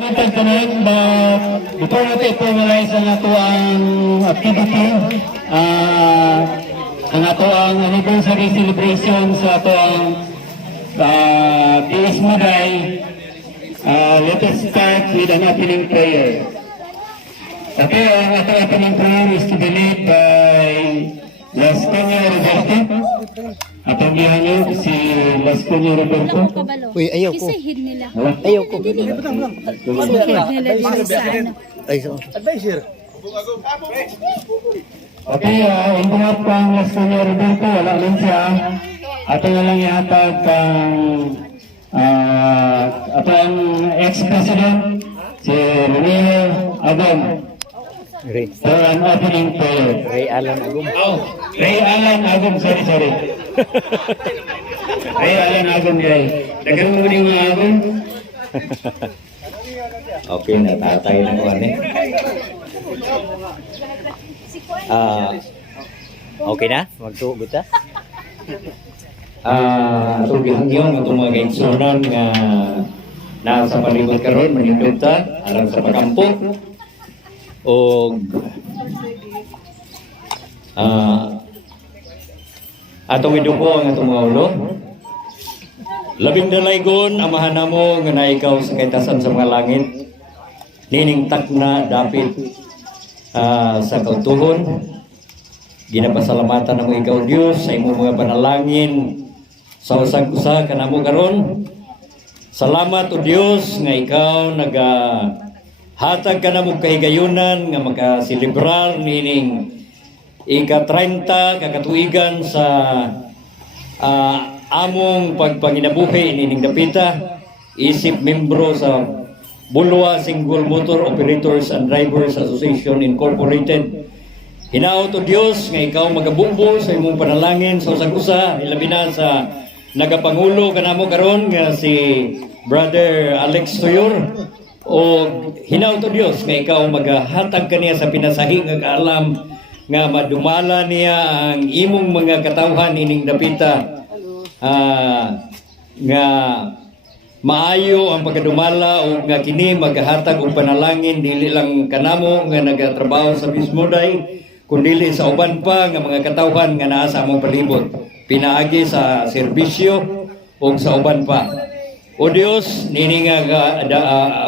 Tagtanan, but before natin formalize ang ato ang activity, ang ato ang anniversary celebration sa ato ang PS Muday, let us start with an opening prayer. Okay, ang ato opening prayer is to be led by Las Cunha Roberto. Atong gihanyo si Las Cunha Roberto. Uy, ayaw ko. Kisahid nila. Ayaw ko. Kisahid nila dito sa ano. Ay, so. Advisor. Okay, ang buhat pang Las Cunha Roberto, wala lang siya. Ato na lang yatag kang ato ang ex-president, si Romeo Agom. For an opening prayer. Ray Alan Agum. Oh, Ray Alan Agum, sorry. Ray Alan Agum, Ray. Dagan mo rin mga Agum. Okay, natatay na ko ano okay na? Magtugot ta? Atong gihangyon atong mga kaigsunan nga nasa palibot karon manindot ta alang sa pagkampo o atong iduko ang atong mga ulo. Labing dalaygon amahan namo nga na ikaw sa kaitasan sa mga langit nining takna dapit sa kautuhon. Ginapasalamatan namo ikaw Dios sa imong mga panalangin sa usag-usa kanamo karon. Salamat o Dios nga ikaw hatag ka na mo kahigayunan nga makasilibrar nining ika-30 kakatuigan sa among pagpanginabuhi nining dapita isip membro sa Bulwa Single Motor Operators and Drivers Association Incorporated. Hinaot o Dios nga ikaw magabumbo sa imong panalangin sa usag-usa ilabi na sa nagapangulo kanamo karon nga si Brother Alex Toyor. O hinaw to Dios nga ikaw maghatag kaniya sa pinasahi nga kaalam nga madumala niya ang imong mga katawhan ining dapita nga maayo ang pagkadumala o nga kini maghatag og panalangin dili lang kanamo nga nagatrabaho sa Bismoday kundi sa uban pa nga mga katawhan nga naa sa among palibot pinaagi sa serbisyo o sa uban pa. O Dios, nini nga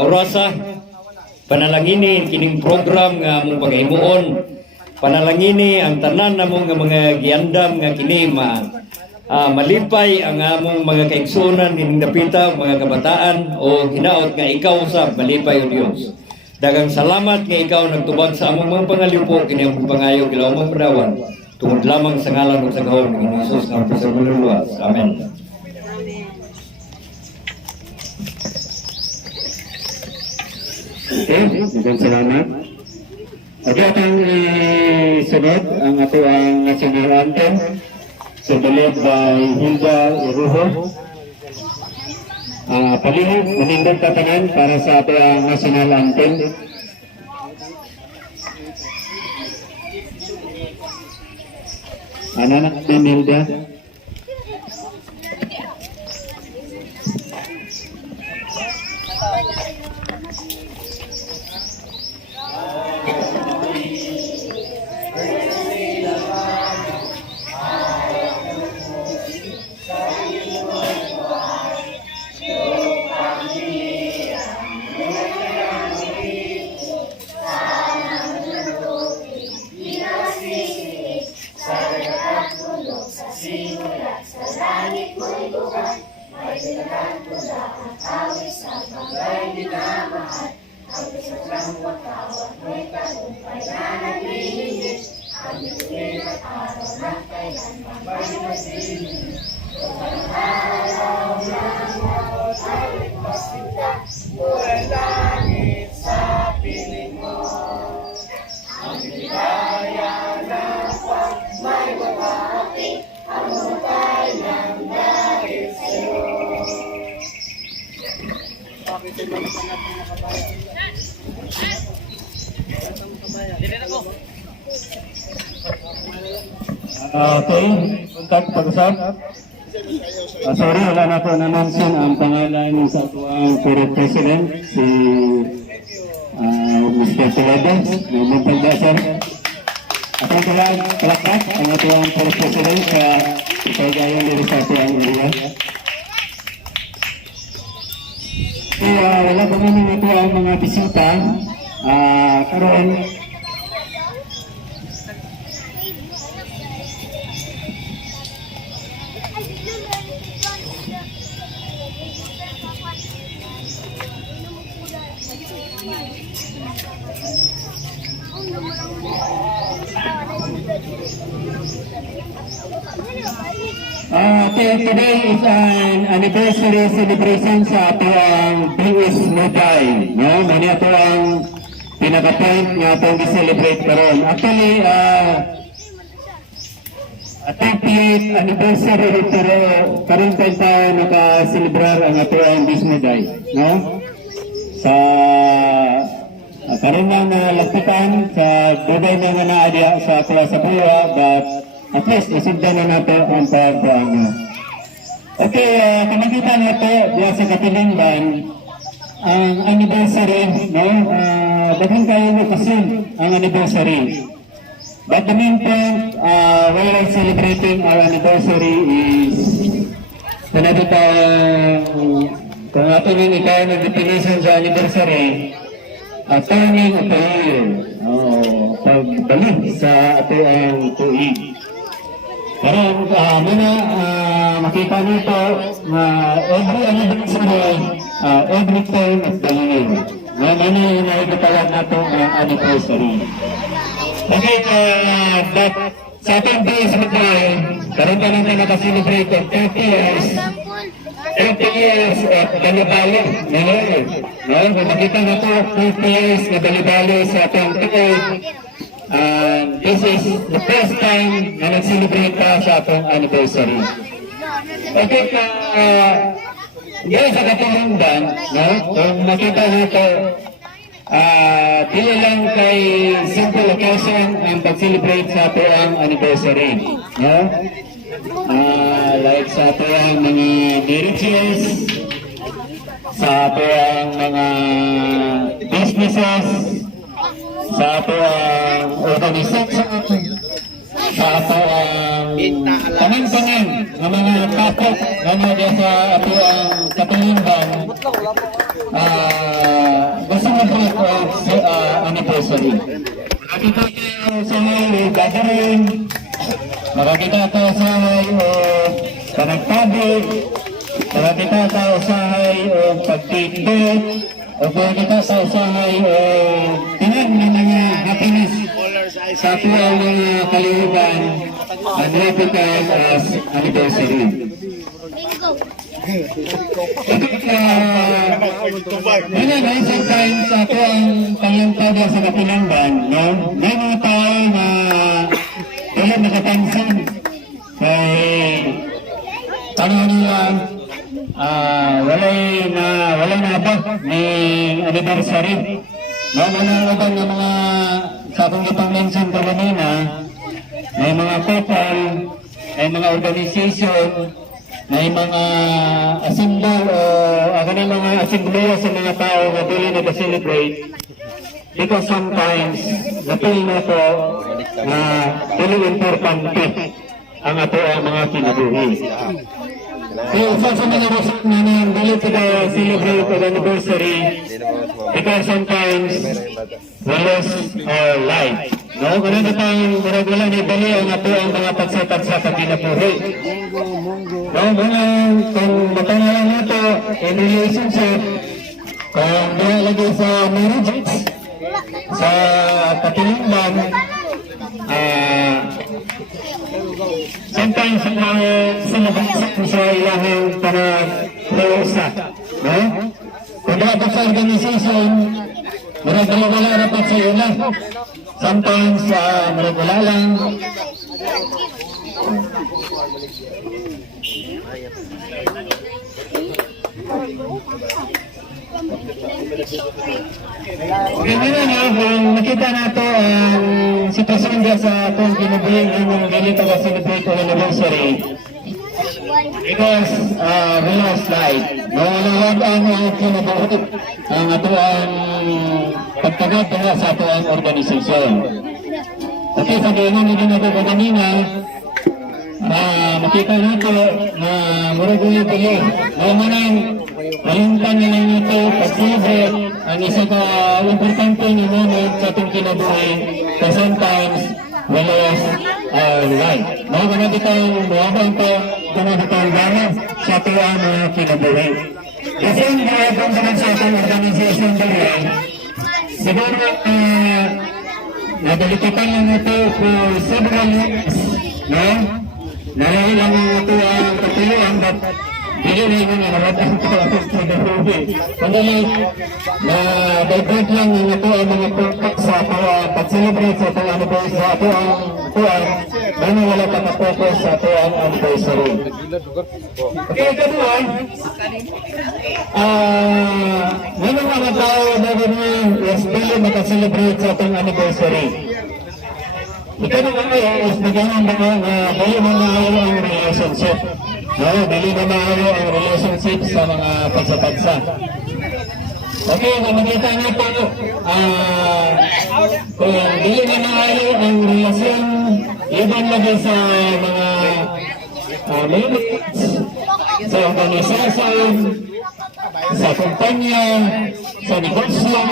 orasa, panalangini kining program nga mong paghimuon, panalangini ang tanan namong nga mga giandam nga kini malipay ang among mga kaigsunan ining dapita mga kabataan o hinaot nga ikaw usab malipay o Dios. Dagang salamat nga ikaw nagtubag sa among mga pangalipo kini ang pangayo kilaw mong padawan tungod lamang sa ngalan ug sa gahom ni Jesus nga presyo. Amen. Okay, magang salamat. Okay, atang sunod ang ato ang national anthem sumulid by Hilda Iruho. Palihog, manindog tatanan para sa ato ang national anthem. Anak din Hilda. Okay, contact pag-usap. Sorry, wala na po na-mention ang pangalan sa atuang current president, si Mr. Tuladas, namuntag ba, sir? Ako lang, palakpak, ang atuang First President sa Pagayang diri sa atuang area. Kaya wala pa naman ito ang mga bisita. Karoon, today is an anniversary celebration sa ato ang BS Mobile. No? Mani ato ang pinaka-point nga atong i-celebrate karon. Actually, 38th anniversary pero karon pa tayo naka-celebrar ang ato ang BS Mobile. No? Sa karon na nalagpitan sa dugay na nga naadya sa ato sa buwa, but at least nasugdan na nato ang pagpaano. Okay, kamakita nato diya sa Katilingban ang anniversary, no? Daghang kayo okasyon ang anniversary. But the main point, while we're celebrating our anniversary is kanado kung ato rin ikaw ng definition sa anniversary, turning of the year, pagbalik sa ato ang tuig. Pero muna makita nito na every anniversary, every turn of the year. Muna yung naitutawag nato ang anniversary. Okay, that sa ating days of time, karoon pa natin nakaselebrate of 30 years. 30 years of dalibalo. No? Kung makita na ito, 30 years na dalibalo sa ating tuig. This is the first time na nag-celebrate ka sa atong anniversary. Okay, sa Katilingban, no? Kung makita nito, dili lang kay simple occasion ang pag-celebrate sa atong anniversary. No? Like sa atong mga marriages, sa atong mga businesses, sa ato ang organisasyon, sa ato ang tanan-tanan ng mga kapot na mga sa ato ang Katilingban, gusto mo po ito ang anniversary. Makakita tayo sa may gathering, makakita tayo sa may panagpabig, makakita tayo sa may pagtitbit, o kung kita sa usahay o tinan ng mga happiness sa ato ang mga kalihuban and replican as anniversary. Ngayon, sometimes sa ato ang panglangtada sa Katilingban, no? May mga tao na tulad nakapansin kay tanong nila walay na ba ni anniversary. No, manangaban ng mga sa akong ipang-mention ko kanina, may mga couple, may mga organization, may mga assemble o mga assembleya sa mga tao na dili nag-celebrate because sometimes napil na to na dili importante ang ato ang mga kinabuhi. So, sa mga rason na dili kita celebrate ang anniversary because sometimes we lose our life. No? Kung ano tayong wala ni dali ang ato ang mga pagsatagsa sa kinabuhi. No? Kung matangalan nato in relationship, kung lagi sa marriages, sa Katilingban, sometimes sinabansak sa ilahang panag-rosa. No? Kung dapat sa organization, marag-wala rapat sa ila. Sometimes, marag-wala lang. Ganyan na, kung nakita nato ang sitwasyon dyan sa kung kinubuhin ng ganito ka celebrate ang anniversary, because we lost life. Nawawag ang kinabuhin ang ato ang pagtagad para sa ato ang organisasyon. Okay, sa ganyan na din ako kanina, makita nato na murag-ulit ulit. Mamanang malimpan na lang ito pag-celebrate ang isa ka importante na moment sa itong kinabuhi na sometimes walas life. Mga ganun itong buhabang ito, ganun itong gana sa ito ang mga kinabuhi. Kasi ang buhabang naman sa itong organisasyon dali, siguro nadalikutan lang ito for several years, no? Nalahi lang ito ang katuluan, but hindi na yun ang namatang ko sa dahubi. Kandali, na-divert lang ito ang mga purpose sa ito, pag-celebrate sa ito, ano po sa ito ang kuwan, dahil wala pa na-focus sa ito ang anniversary. Okay, kadua, ngayon mga tao na ganyan, yes, dili maka-celebrate sa itong anniversary. Ito naman is bigyan ng mga dali na maayo ang relationship. No, dali na maayo ang relationship sa mga pagsa-pagsa. Okay, nakikita natin kung dili na maayo ang relasyon, even lagi sa mga minutes, sa organisasyon, sa kumpanya, sa negosyo,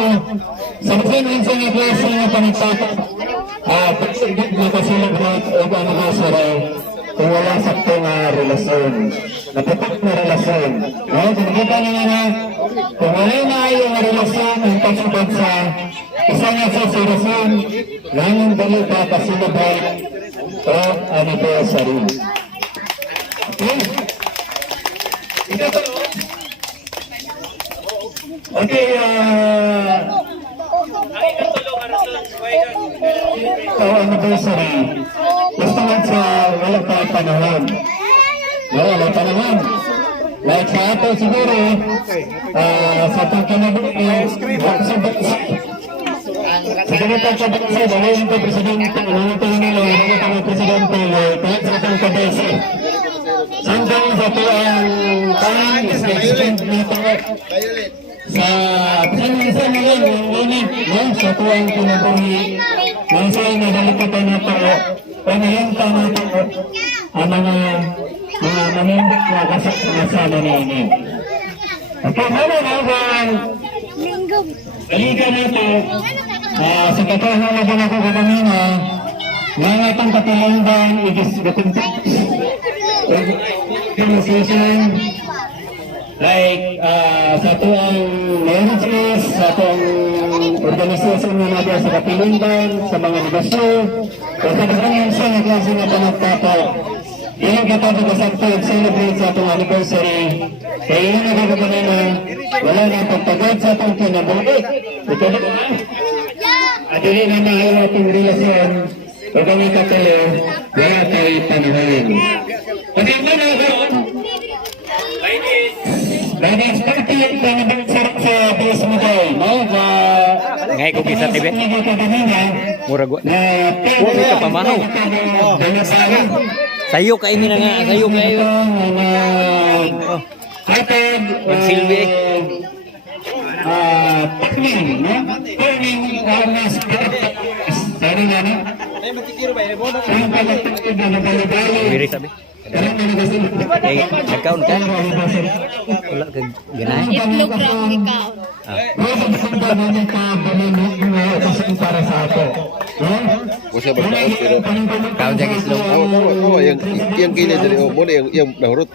sa mga sa mga klase na panagsapat. Pagsigit na kasi-celebrate o anniversary kung wala saktong relasyon, naputok na relasyon. No? Kung nakita nyo na, kung wala na yung relasyon ang pagsa-pagsa, isa nga sa relasyon, namin dali pa kasi-celebrate o anniversary. Okay? Okay, anniversary. Gusto nga sa walang panahon. No, walang panahon. Like sa ato siguro, sa pagkanabuhi, sa bansa. Siguro ka sa bansa, dahil yung presidente, ito nila, yung presidente, kahit sa itong kabesi. Sometimes ito ang time is extend dito sa pinansa nila yung unit, no? Sa tuwang kinabuhi, mansay na dalikutan na ito, o nahimta na ito ang mga manimbit na kasama na ini. Okay, muna na bang balikan nato sa katahan na din ako kanina, mga itong katilandan, igis conversation like sa tuang marriages, sa tuang organisasyon na natin sa kapilindan, sa mga negosyo, o sa kasangin sa mga klase na panagtato. Ilang kita sa kasagtag celebrate sa itong anniversary, kaya yun na gagawin na wala na pagtagad sa itong kinabuhi. Ito na ba? At yun na mahal itong relasyon, pag kami katalo, wala tayo panahon. Okay, muna doon. Ladies, pagkakit na naman sa bus mo tayo, no? Ngay ko kisa TV. Murag wa. Huwag ka pamahaw. Sayo ka ini na nga, sayo kayo. Magsilbi. Turning, no? Turning almost. Sorry na, no? Wiri sabi. Nagkaon ka? Wala ka ganay. Itlog lang ikaw. Para sa ato. Bisa bertahan pero Kaon siya islog. yang kilid dari yang nahurot